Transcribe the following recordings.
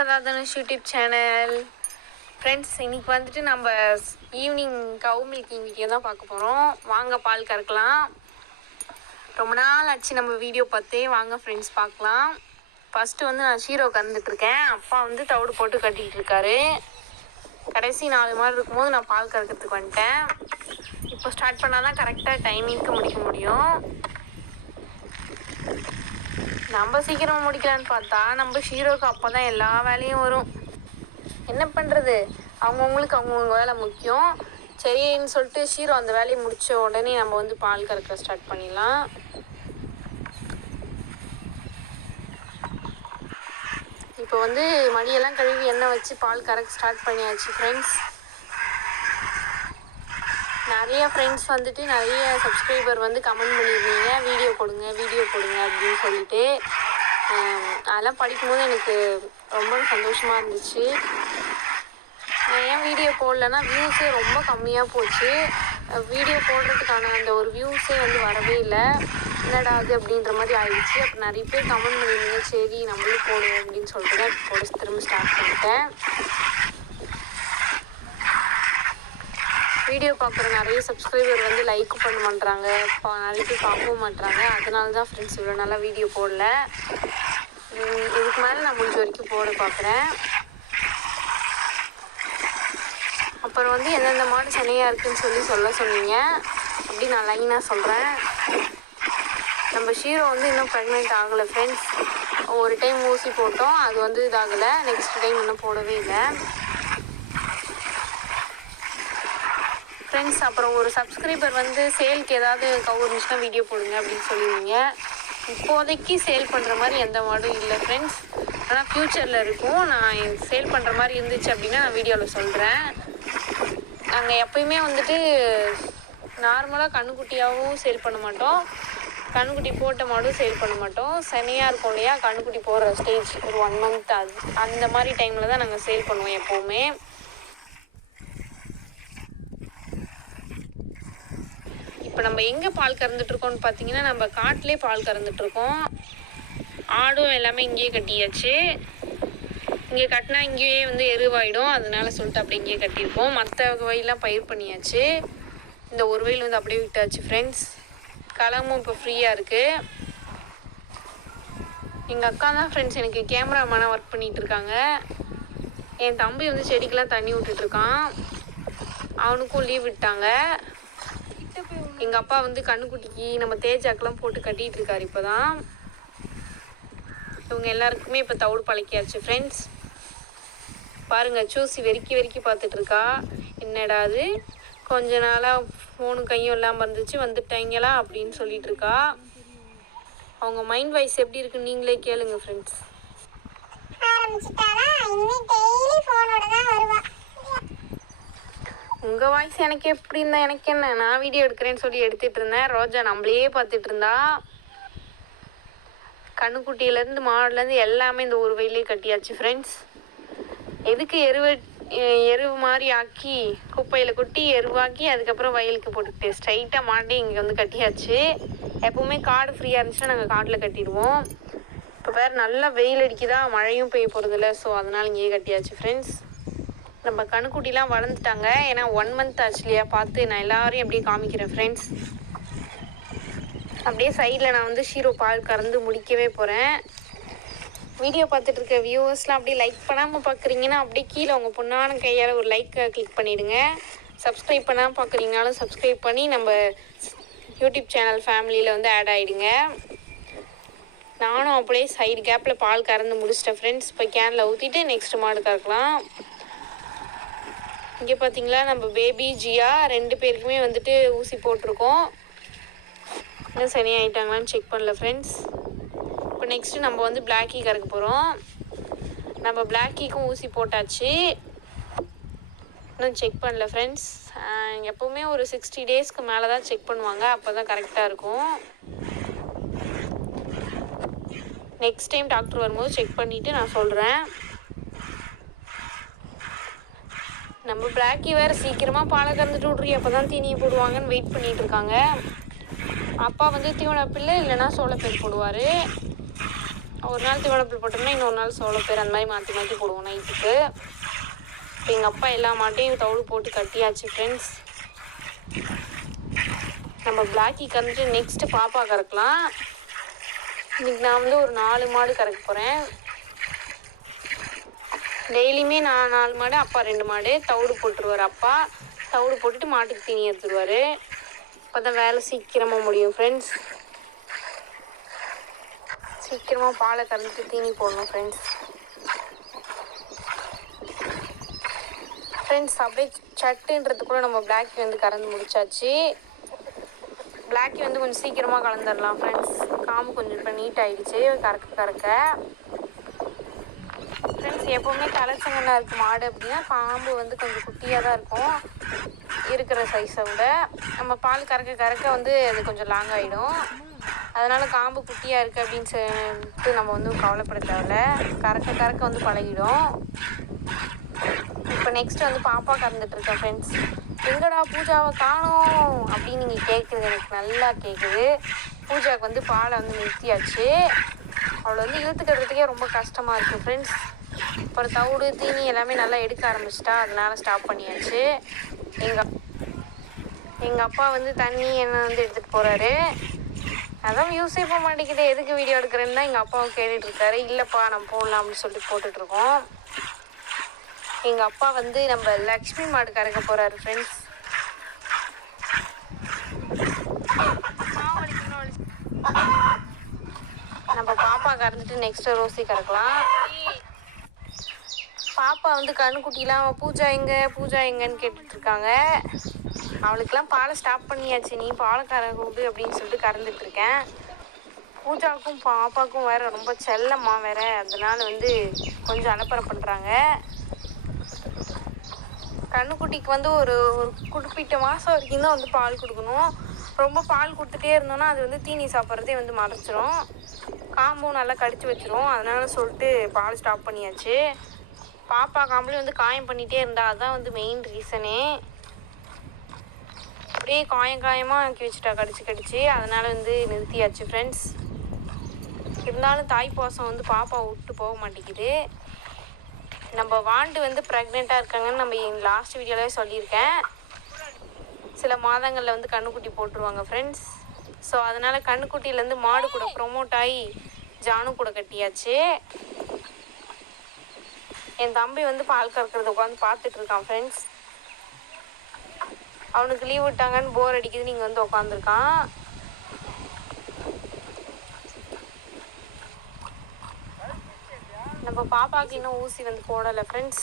சதா Dhanush YouTube channel. Friends இன்னைக்கு வந்துட்டு நம்ம ஈவினிங் கவு மில்கிங் வீடியோ தான் பார்க்க போகிறோம் வாங்க பால் கறக்கலாம். ரொம்ப நாள் ஆச்சு நம்ம வீடியோ பார்த்தே. வாங்க ஃப்ரெண்ட்ஸ் பார்க்கலாம். ஃபஸ்ட்டு வந்து நான் ஷீரோ கறந்துட்டுருக்கேன் அப்பா வந்து தவிடு போட்டு கட்டிகிட்டு இருக்காரு. கடைசி நாலு மாதிரி இருக்கும்போது நான் பால் கறக்கிறதுக்கு வந்துட்டேன். இப்போ ஸ்டார்ட் பண்ணால் தான் கரெக்டாக டைமிங்க்கு முடிக்க முடியும். நம்ம சீக்கிரம் முடிக்கலான்னு பார்த்தா நம்ம ஷீரோக்கு அப்போ தான் எல்லா வேலையும் வரும். என்ன பண்ணுறது அவங்கவுங்களுக்கு அவங்கவுங்க வேலை முக்கியம். சரின்னு சொல்லிட்டு ஷீரோ அந்த வேலையை முடித்த உடனே நம்ம வந்து பால் கறக்க ஸ்டார்ட் பண்ணிடலாம். இப்போ வந்து மடியெல்லாம் கழுவி எண்ணெய் வச்சு பால் கறக்க ஸ்டார்ட் பண்ணியாச்சு ஃப்ரெண்ட்ஸ் நிறைய ஃப்ரெண்ட்ஸ் வந்துட்டு நிறைய சப்ஸ்கிரைபர் வந்து கமெண்ட் பண்ணியிருந்தீங்க. வீடியோ கொடுங்க வீடியோ போடுங்க அப்படின்னு சொல்லிட்டு. அதெல்லாம் படிக்கும்போது எனக்கு ரொம்ப சந்தோஷமாக இருந்துச்சு. ஏன் வீடியோ போடலன்னா வியூஸே ரொம்ப கம்மியாக போச்சு. வீடியோ போடுறதுக்கான அந்த ஒரு வியூஸே வந்து வரவே இல்லை. என்னடா அது அப்படின்ற மாதிரி ஆயிடுச்சு. அப்போ நிறைய பேர் கமெண்ட் பண்ணியிருந்தீங்க. சரி நம்மளும் போடுவோம் அப்படின்னு சொல்லிட்டு தான் போட திரும்ப ஸ்டார்ட் பண்ணிட்டேன். வீடியோ பார்க்குற நிறைய சப்ஸ்கிரைபர் வந்து லைக் பண்ண மாட்றாங்க. பா நிறைய பேர் பார்க்கவும் மாட்றாங்க. அதனால தான் ஃப்ரெண்ட்ஸ் இவ்வளோ நல்லா வீடியோ போடல. இதுக்கு மேலே நான் முடிஞ்ச வரைக்கும் போட பார்க்குறேன் அப்புறம் வந்து எந்தெந்த மாடு சென்னையாக இருக்குன்னு சொல்லி சொல்ல சொன்னீங்க. அப்படி நான் லைனாக சொல்கிறேன் நம்ம ஷீரோ வந்து இன்னும் ப்ரெக்னென்ட் ஆகலை ஃப்ரெண்ட்ஸ் ஒரு டைம் ஊசி போட்டோம். அது வந்து இதாகலை. நெக்ஸ்ட் டைம் இன்னும் போடவே இல்லை. ஃப்ரெண்ட்ஸ் அப்புறம் ஒரு சப்ஸ்கிரைபர் வந்து சேலுக்கு ஏதாவது கவுர்ந்துச்சுன்னா வீடியோ போடுங்க அப்படின்னு சொல்லியிருந்தீங்க இப்போதைக்கு சேல் பண்ணுற மாதிரி எந்த மாடும் இல்லை ஃப்ரெண்ட்ஸ் ஆனால் ஃப்யூச்சரில் இருக்கும். நான் சேல் பண்ணுற மாதிரி இருந்துச்சு அப்படின்னா நான் வீடியோவில் சொல்கிறேன் நாங்கள் எப்பயுமே வந்துட்டு நார்மலாக கண்ணுக்குட்டியாகவும் சேல் பண்ண மாட்டோம். கண்ணுக்குட்டி போட்ட மாடும் சேல் பண்ண மாட்டோம். சனியாக இருக்கும் இல்லையா கண்ணுக்குட்டி போடுற ஸ்டேஜ் ஒரு ஒன் மந்த் அது அந்த மாதிரி டைமில் தான் நாங்கள் சேல் பண்ணுவோம் எப்போவுமே. இப்போ நம்ம எங்கே பால் கறந்துட்டு இருக்கோம்னு பார்த்தீங்கன்னா நம்ம காட்டிலே பால் கறந்துட்டு இருக்கோம். ஆடும் எல்லாமே இங்கேயே கட்டியாச்சு. இங்கே கட்டினா இங்கேயே வந்து எருவாயிடும். அதனால சொல்லிட்டு அப்படியே இங்கேயே கட்டியிருக்கோம். மற்ற வயலாம் பயிர் பண்ணியாச்சு. இந்த ஒரு வயல் வந்து அப்படியே விட்டாச்சு ஃப்ரெண்ட்ஸ் களமும் இப்போ ஃப்ரீயாக இருக்குது எங்கள் அக்கா தான் ஃப்ரெண்ட்ஸ் எனக்கு கேமராமேனாக ஒர்க் பண்ணிகிட்டு இருக்காங்க. என் தம்பி வந்து செடிக்கெலாம் தண்ணி விட்டுட்ருக்கான் அவனுக்கும் லீவ் விட்டாங்க. எங்க அப்பா வந்து கண்ணுக்குட்டிக்கு நம்ம தேஜாக்கெல்லாம் போட்டு கட்டிட்டு இருக்காரு இப்போதான். இவங்க எல்லாருக்குமே இப்போ தவிடு பழக்கியாச்சு. ஃப்ரெண்ட்ஸ் பாருங்க சூசி வெறிக்கி வெறிக்கி பார்த்துட்டு இருக்கா என்னடா அது? கொஞ்ச நாளாக ஃபோனு கையும் இல்லாமல் இருந்துச்சு வந்துட்டாங்களா அப்படின்னு சொல்லிட்டு இருக்கா அவங்க மைண்ட் வாய்ஸ் எப்படி இருக்குன்னு நீங்களே கேளுங்க ஃப்ரெண்ட்ஸ் ஆரம்பிச்சிட்டானா இனிமே டெய்லி ஃபோனோட தான் வருவா. உங்க வாய்ஸ் எனக்கு எப்படி இருந்தா எனக்கு என்ன? நான் வீடியோ எடுக்கிறேன்னு சொல்லி எடுத்துட்டு இருந்தேன். ரோஜா நம்மளையே பார்த்துட்டு இருந்தா. கண்ணுக்குட்டியிலேருந்து மாடுலேருந்து எல்லாமே இந்த ஒரு வயலே கட்டியாச்சு ஃப்ரெண்ட்ஸ் எதுக்கு எருவு எருவு மாதிரி ஆக்கி குப்பையில் கொட்டி எருவாக்கி அதுக்கப்புறம் வயலுக்கு போட்டுக்கிட்டு ஸ்ட்ரைட்டாக மாட்டி இங்கே வந்து கட்டியாச்சு. எப்போவுமே காடு ஃப்ரீயாக இருந்துச்சுன்னா நாங்கள் காட்டில் கட்டிடுவோம். இப்போ வேறு நல்லா வெயில் அடிக்குதா? மழையும் பெய்ய போகிறதில்ல ஸோ அதனால் இங்கேயே கட்டியாச்சு ஃப்ரெண்ட்ஸ் நம்ம கணுக்குட்டிலாம் வளர்ந்துட்டாங்க. ஏன்னா ஒன் மந்த் ஆச்சு இல்லையா பார்த்து நான் எல்லாரையும் அப்படியே காமிக்கிறேன் ஃப்ரெண்ட்ஸ் அப்படியே சைடில் நான் வந்து ஷீரோ பால் கறந்து முடிக்கவே போகிறேன் வீடியோ பார்த்துட்டு இருக்க வியூவர்ஸ்லாம் அப்படியே லைக் பண்ணாமல் பார்க்குறீங்கன்னா அப்படியே கீழே உங்கள் பொண்ணான கையால் ஒரு லைக்கை கிளிக் பண்ணிவிடுங்க சப்ஸ்கிரைப் பண்ணாமல் பார்க்குறீங்கனாலும் சப்ஸ்கிரைப் பண்ணி நம்ம யூடியூப் சேனல் ஃபேமிலியில் வந்து ஆட் ஆகிடுங்க நானும் அப்படியே சைடு கேப்பில் பால் கறந்து முடிச்சிட்டேன் ஃப்ரெண்ட்ஸ் இப்போ கேனில் ஊற்றிட்டு நெக்ஸ்ட் மாடு கறக்கலாம். இங்கே பார்த்தீங்களா நம்ம பேபி ஜியா ரெண்டு பேருக்குமே வந்துட்டு ஊசி போட்டிருக்கோம். இன்னும் சரியாயிட்டாங்களான்னு செக் பண்ணல ஃப்ரெண்ட்ஸ் இப்போ நெக்ஸ்ட்டு நம்ம வந்து பிளாக்கி கறக்க போகிறோம் நம்ம பிளாக்கிக்கும் ஊசி போட்டாச்சு. இன்னும் செக் பண்ணல ஃப்ரெண்ட்ஸ் எப்போவுமே ஒரு சிக்ஸ்டி டேஸ்க்கு மேலே தான் செக் பண்ணுவாங்க அப்போ தான் கரெக்டாக இருக்கும். நெக்ஸ்ட் டைம் டாக்டர் வரும்போது செக் பண்ணிவிட்டு நான் சொல்கிறேன் நம்ம பிளாக்கி வேற சீக்கிரமா பாலை கறந்துட்டு விட்றீ. அப்பதான் தீனியை போடுவாங்கன்னு வெயிட் பண்ணிட்டு இருக்காங்க. அப்பா வந்து தீவன இல்லைன்னா சோளப்பயிர் போடுவார். ஒரு நாள் தீவனப்பில் போட்டோம்னா இன்னொரு நாள் சோளப்பேர் அந்த மாதிரி மாற்றி மாற்றி போடுவோம் நைட்டுக்கு. இப்போ எங்கள் அப்பா எல்லா மாட்டையும் தவிடு போட்டு கட்டியாச்சு ஃப்ரெண்ட்ஸ் நம்ம பிளாக்கி கறந்துட்டு நெக்ஸ்ட்டு பாப்பா கறக்கலாம். இன்னைக்கு நான் வந்து ஒரு நாலு மாடு கறக்க போகிறேன் டெய்லியுமே நான் நாலு மாடு அப்பா ரெண்டு மாடு. தவிடு போட்டுருவார் அப்பா. தவிடு போட்டுட்டு மாட்டுக்கு தீனி எடுத்துருவார் அப்போ தான் வேலை சீக்கிரமாக முடியும் ஃப்ரெண்ட்ஸ் சீக்கிரமாக பாலை கறந்துட்டு தீனி போடணும் ஃப்ரெண்ட்ஸ் ஃப்ரெண்ட்ஸ் அப்படியே சட்டுன்றதுக்குள்ளே நம்ம பிளாக்கி வந்து கறந்து முடிச்சாச்சு. பிளாக்கி வந்து கொஞ்சம் சீக்கிரமாக கலந்துடலாம் ஃப்ரெண்ட்ஸ் காம்பு கொஞ்சம் இப்போ நீட் ஆகிடுச்சு கறக்க கறக்க. ஃப்ரெண்ட்ஸ் எப்போவுமே தலைச்சங்கனா இருக்கு மாடு அப்படின்னா பாம்பு வந்து கொஞ்சம் குட்டியாக தான் இருக்கும். இருக்கிற சைஸை விட. நம்ம பால் கறக்க கறக்க வந்து அது கொஞ்சம் லாங் ஆகிடும் அதனால காம்பு குட்டியாக இருக்குது அப்படின்னு சொல்லிட்டு நம்ம வந்து கவலைப்பட தேவையில்ல கறக்க கறக்க வந்து பழகிடும். இப்போ நெக்ஸ்ட் வந்து பாப்பா கறந்துட்டு இருக்கேன் ஃப்ரெண்ட்ஸ் எங்கடா பூஜாவை காணோம் அப்படின்னு நீங்கள் கேட்குறது எனக்கு நல்லா கேட்குது பூஜாவுக்கு வந்து பாலை வந்து நிறுத்தியாச்சு. அவளை வந்து இழுத்துக்கிறதுக்கே ரொம்ப கஷ்டமாக இருக்குது ஃப்ரெண்ட்ஸ் அப்புறம் தவிடு தீனி எல்லாமே நல்லா எடுக்க ஆரம்பிச்சிட்டா அதனால ஸ்டாப் பண்ணியாச்சு. எங்கள் எங்கள் அப்பா வந்து தண்ணி என்ன வந்து எடுத்துகிட்டு போகிறாரு அதான் யூஸே போக மாட்டேங்குது எதுக்கு வீடியோ எடுக்கிறேன்னு தான் எங்கள் அப்பாவும் கேட்டுட்ருக்காரு இல்லைப்பா நம்ம போடலாம் அப்படின்னு சொல்லிட்டு போட்டுட்ருக்கோம் எங்கள் அப்பா வந்து நம்ம லக்ஷ்மி மாடு கறக்க போகிறாரு ஃப்ரெண்ட்ஸ் நம்ம பாப்பா கறந்துட்டு நெக்ஸ்ட் ரோசி கறக்கலாம் பாப்பா வந்து கண்ணுக்குட்டிலாம் பூஜா எங்க பூஜா எங்கன்னு கேட்டுட்ருக்காங்க. அவளுக்கெல்லாம் பாலை ஸ்டாப் பண்ணியாச்சு. நீ பாலை கூடு அப்படின்னு சொல்லிட்டு கறந்துட்டுருக்கேன் பூஜாவுக்கும் பாப்பாவுக்கும் வேற ரொம்ப செல்லம்மா வேற. அதனால வந்து கொஞ்சம் அலப்பறை பண்ணுறாங்க கண்ணுக்குட்டிக்கு வந்து ஒரு ஒரு குறிப்பிட்ட மாதம் வரைக்கும் தான் வந்து பால் கொடுக்கணும். ரொம்ப பால் கொடுத்துட்டே இருந்தோன்னா அது வந்து தீனி சாப்பிட்றதே வந்து மறைச்சிரும். காம்பும் நல்லா கடிச்சு வச்சிரும். அதனால சொல்லிட்டு பால் ஸ்டாப் பண்ணியாச்சு. பாப்பா காம்பளையும் வந்து காயம் பண்ணிகிட்டே இருந்தா அதுதான் வந்து மெயின் ரீசனே அப்படியே காயம் காயமாக ஆக்கி வச்சுட்டா கடிச்சு கடிச்சு. அதனால் வந்து நிறுத்தியாச்சு ஃப்ரெண்ட்ஸ் இருந்தாலும் தாய் பாசம் வந்து பாப்பா விட்டு போக மாட்டேங்குது. நம்ம வாண்டு வந்து ப்ரெக்னெண்ட்டாக இருக்காங்கன்னு நம்ம லாஸ்ட் வீடியோலவே சொல்லியிருக்கேன். சில மாதங்களில் வந்து கண்ணுக்குட்டி போட்டுருவாங்க ஃப்ரெண்ட்ஸ் ஸோ அதனால் கண்ணுக்குட்டியிலேருந்து மாடு கூட ப்ரொமோட் ஆகி ஜானு கூட கட்டியாச்சு. என் தம்பி வந்து பால் கறக்கிறத உட்காந்து பார்த்துட்டு இருக்கான் ஃப்ரெண்ட்ஸ் அவனுக்கு லீவ் விட்டாங்கன்னு போர் அடிக்குது நீங்கள் வந்து உட்காந்துருக்கான் நம்ம பாப்பாவுக்கு இன்னும் ஊசி வந்து போடலை ஃப்ரெண்ட்ஸ்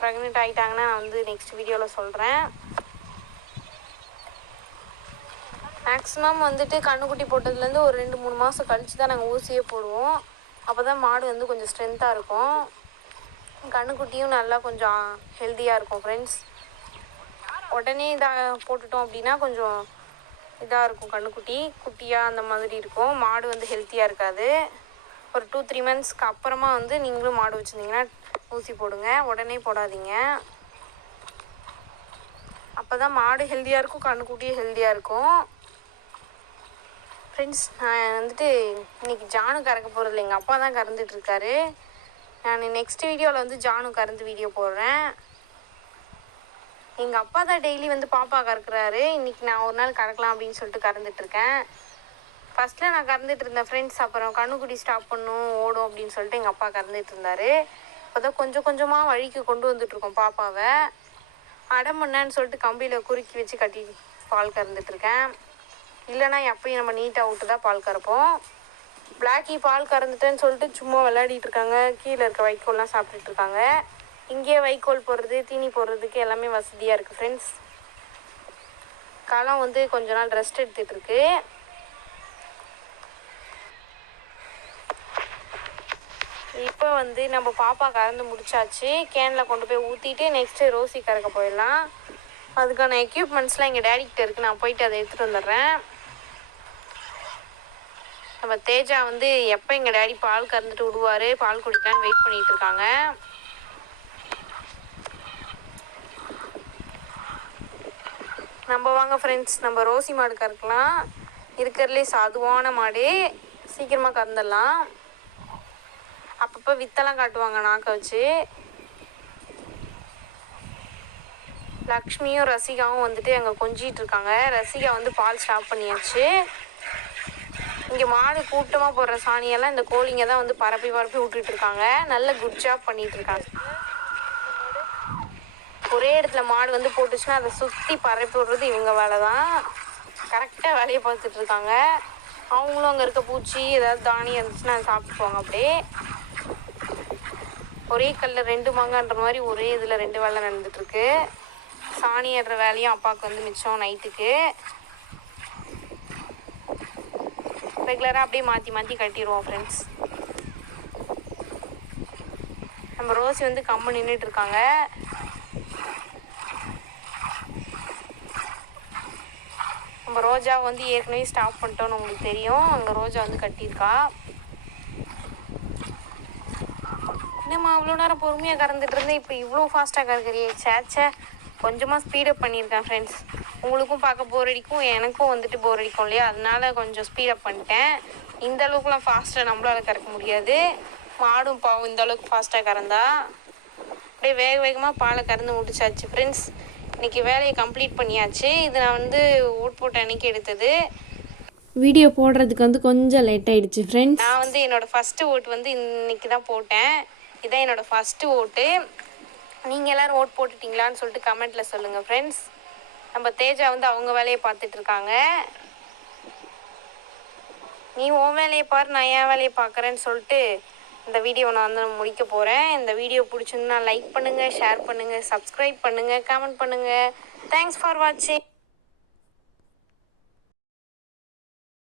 ப்ரெக்னென்ட் ஆகிட்டாங்கன்னா நான் வந்து நெக்ஸ்ட் வீடியோவில் சொல்கிறேன் மேக்ஸிமம் வந்துட்டு கண்ணுக்குட்டி போட்டதுலேருந்து ஒரு ரெண்டு மூணு மாதம் கழிச்சு தான் நாங்கள் ஊசியே போடுவோம். அப்போ தான் மாடு வந்து கொஞ்சம் ஸ்ட்ரென்த்தாக இருக்கும். கண்ணுக்குட்டியும் நல்லா கொஞ்சம் ஹெல்த்தியாக இருக்கும் ஃப்ரெண்ட்ஸ் உடனே இதாக போட்டுட்டோம் அப்படின்னா கொஞ்சம் இதாக இருக்கும் கண்ணுக்குட்டி. குட்டியாக அந்த மாதிரி இருக்கும். மாடு வந்து ஹெல்த்தியாக இருக்காது. ஒரு டூ த்ரீ மந்த்ஸ்க்கு அப்புறமா வந்து நீங்களும் மாடு வச்சுருந்தீங்கன்னா ஊசி போடுங்க. உடனே போடாதீங்க. அப்போ தான் மாடு ஹெல்த்தியாக இருக்கும் கண்ணுக்குட்டியும் ஹெல்த்தியாக இருக்கும். ஃப்ரெண்ட்ஸ் நான் வந்துட்டு இன்னைக்கு ஜானு கறக்க போகிறது இல்லை எங்கள் அப்பா தான் கறந்துட்டுருக்காரு நான் நெக்ஸ்ட் வீடியோவில் வந்து ஜானு கறந்து வீடியோ போடுறேன். எங்கள் அப்பா தான் டெய்லி வந்து பாப்பா கறக்குறாரு. இன்றைக்கி நான் ஒரு நாள் கறக்கலாம் அப்படின்னு சொல்லிட்டு கறந்துட்டுருக்கேன் ஃபஸ்ட்டில் நான் கறந்துட்டு இருந்தேன் ஃப்ரெண்ட்ஸ் அப்புறம் கண்ணுக்குடி ஸ்டாப் பண்ணும் ஓடும் அப்படின்னு சொல்லிட்டு எங்கள் அப்பா கறந்துட்டு இருந்தாரு. இப்போ தான் கொஞ்சம் கொஞ்சமாக வழிக்கு கொண்டு வந்துட்ருக்கோம் பாப்பாவை. அடம் சொல்லிட்டு கம்பியில் குறுக்கி வச்சு கட்டி பால் கறந்துட்டுருக்கேன் இல்லைனா இல்லைன்னா எப்பயும் நம்ம நீட்டாக விட்டு தான் பால் கறப்போம். பிளாக்கி பால் கறந்துட்டேன்னு சொல்லிட்டு சும்மா விளையாடிட்டு இருக்காங்க கீழே இருக்க வைக்கோல்லாம் சாப்பிட்டுட்டு இருக்காங்க இங்கேயே வைக்கோல் போடுறது தீனி போடுறதுக்கு எல்லாமே வசதியாக இருக்குது ஃப்ரெண்ட்ஸ் களம் வந்து கொஞ்ச நாள் ரெஸ்ட் எடுத்துட்டு இருக்கு இப்போ வந்து நம்ம பாப்பா கறந்து முடிச்சாச்சு. கேனில் கொண்டு போய் ஊற்றிட்டு நெக்ஸ்ட்டு ரோசி கறக்க போயிடலாம். அதுக்கான எக்யூப்மெண்ட்ஸ்லாம் எங்கள் டேடிக்கிட்ட இருக்குது நான் போயிட்டு அதை எடுத்துகிட்டு வந்துடுறேன். நம்ம தேஜா வந்து எப்போ எங்கள் டேடி பால் கறந்துட்டு விடுவார்? பால் குடிக்கலான்னு வெயிட் பண்ணிட்டு இருக்காங்க. நம்ம வாங்க ஃப்ரெண்ட்ஸ் நம்ம ரோசி மாடு கறக்கலாம். இருக்கிறதுலே சாதுவான மாடு. சீக்கிரமாக கறந்துடலாம். அப்பப்போ வித்தெல்லாம் காட்டுவாங்க நாக்க வச்சு. லக்ஷ்மியும் ரசிகாவும் வந்துட்டு அங்கே கொஞ்சிட்டு இருக்காங்க. ரசிகா வந்து பால் ஸ்டாப் பண்ணியாச்சு. இங்கே மாடு கூட்டமாக போடுற சாணியெல்லாம் இந்த கோழிங்க தான் வந்து பரப்பி பரப்பி விட்டுட்டு இருக்காங்க. நல்ல குட் ஜாப் பண்ணிட்டு இருக்காங்க. ஒரே இடத்துல மாடு வந்து போட்டுச்சுன்னா அதை சுற்றி பரப்பி விடுறது இவங்க வேலை தான் கரெக்டாக வேலையை பார்த்துட்டு இருக்காங்க. அவங்களும் அங்கே இருக்க பூச்சி ஏதாவது தானியம் இருந்துச்சுன்னா அதை சாப்பிட்டுக்குவாங்க அப்படியே. ஒரே கல்ல ரெண்டு மாங்கன்ற மாதிரி ஒரே இதில் ரெண்டு வேலை நடந்துட்டு இருக்கு. சாணி ஏடுற வேலையும் அப்பாவுக்கு வந்து மிச்சம் நைட்டுக்கு ரெகுலராக அப்படியே மாற்றி மாற்றி கட்டிடுவோம் ஃப்ரெண்ட்ஸ் நம்ம ரோஸ் வந்து கம்மு நின்றுட்டு இருக்காங்க நம்ம ரோஜா வந்து ஏற்கனவே ஸ்டாப் பண்ணிட்டோன்னு உங்களுக்கு தெரியும். அங்கே ரோஜா வந்து கட்டியிருக்கா. என்னம்மா அவ்வளோ நேரம் பொறுமையாக கறந்துட்டு இருந்தேன். இப்போ இவ்வளோ ஃபாஸ்ட்டாக கறக்குறியே சேச்சே கொஞ்சமாக ஸ்பீடப் பண்ணியிருக்கேன் ஃப்ரெண்ட்ஸ் உங்களுக்கும் பார்க்க போர் அடிக்கும் எனக்கும் வந்துட்டு போர் அடிக்கும் இல்லையா? அதனால கொஞ்சம் ஸ்பீடப் பண்ணிட்டேன். இந்த அளவுக்குலாம் ஃபாஸ்ட்டாக நம்மளால கறக்க முடியாது. மாடும் பாவம் இந்த அளவுக்கு ஃபாஸ்ட்டாக கறந்தா. அப்படியே வேக வேகமாக பாலை கறந்து முடிச்சாச்சு ஃப்ரெண்ட்ஸ் இன்னைக்கு வேலையை கம்ப்ளீட் பண்ணியாச்சு. இது நான் வந்து ஓட் போட்ட அன்னைக்கு எடுத்தது. வீடியோ போடுறதுக்கு வந்து கொஞ்சம் லேட் ஆயிடுச்சு ஃப்ரெண்ட்ஸ் நான் வந்து என்னோட ஃபஸ்ட்டு ஓட்டு வந்து இன்னைக்கு தான் போட்டேன். இதான் என்னோட ஃபஸ்ட்டு ஓட்டு நீங்கள் எல்லாரும் ஓட் போட்டுட்டீங்களான்னு சொல்லிட்டு கமெண்ட்டில் சொல்லுங்கள் ஃப்ரெண்ட்ஸ் நம்ம தேஜா வந்து அவங்க வேலையை பார்த்துட்டு இருக்காங்க. நீ உன் வேலையை பாரு நான் என் வேலையை பார்க்குறேன்னு சொல்லிட்டு இந்த வீடியோ நான் வந்து முடிக்க போகிறேன் இந்த வீடியோ பிடிச்சிருந்தா லைக் பண்ணுங்கள் ஷேர் பண்ணுங்கள் சப்ஸ்கிரைப் பண்ணுங்கள் கமெண்ட் பண்ணுங்கள் தேங்க்ஸ் ஃபார் வாட்சிங்